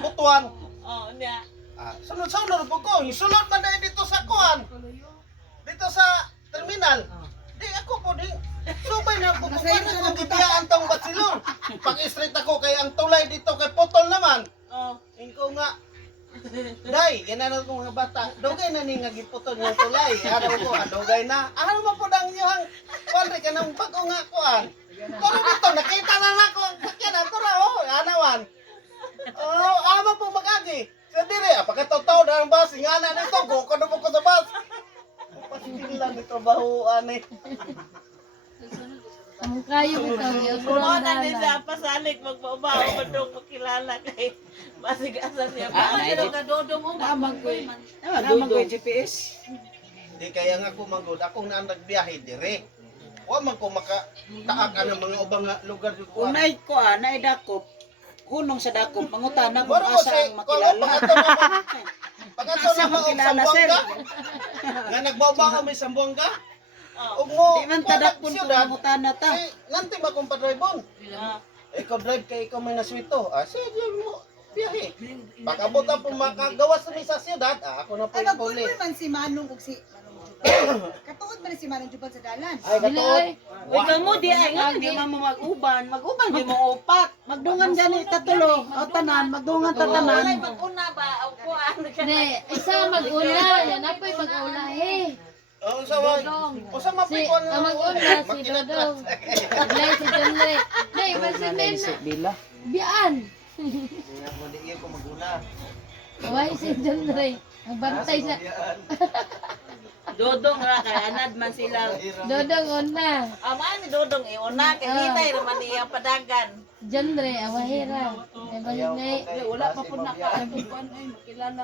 butuan. Oh, niya. Sunod-sunod po ko. Sulod man dahil dito sa kuan. Dito sa terminal. Di ako po di. Subay na po. Paano kung gitiyaan tong batsilon? Pag-straight ako kay ang tulay dito kay putol naman. Oh. Ingko nga. Day, ganaan ko mga bata. Dugay na ni nga giputol yung tulay. Ano ko, dugay na. Ano mo po dang yung kuan ka nang bago nga kuan. Tara dito, nakita na ako ang sakyanan. Tara, anawan. Ama po mag-agi. Sa dire, pagkatotoo na ang bus, nga na nito, buko na po ko sa bus. Pasitin lang ito, bahuan eh. Ang kayo ito, yung Kumawa na din siya pasalit, magbabaw, madong makilala kay masigasan niya. Pero kadodong mo, Amang ko GPS. Di kaya nga kumangod, akong na nagbiyahe dire. Wa man ko makataak ng mga ubang lugar dito. Unay ko naidakop. Hunong sa dakop, mangutana kung Moro ko asa si ang makilala. Pagkatong Asa na mo makilala, sir? Sambuanga. Nga nagbawa kami Sambuanga. Ug mo Di man tadak kung mangutana ta. Nanti ba kung pa-drive-on? Ikaw drive kay ikaw may naswito. Sige mo. Biyahe. Pakabot ang makagawas ni sa siyudad. Ako na po Ay, yung magpulpul puli. man si Manong ug si Manong. Katuod man si Manong Jubal sa dalan. Ay, katuod. Ikaw mo di ay nga di man mo mag-uban di mo upat. Magdungan gani tatulo o tanan, magdungan ta tanan. mag-una ba? O kuhaan ka Hindi, isa mag-una. Yan na po'y mag-una eh. Ang sawa. O sa Si, mapikon ang mag-una, si Dodong. Blay, si Junre. Hindi, masinin na. Bila. Biyaan. Hindi ko maguna. Away si Junre. Ang bantay sa... Dodong ra kay anad man sila. Dodong una. Ama ni Dodong una kay hitay raman iyang padagan. Junre, awahira. Ay, balik na eh. Wala pa pud naka ay makilala.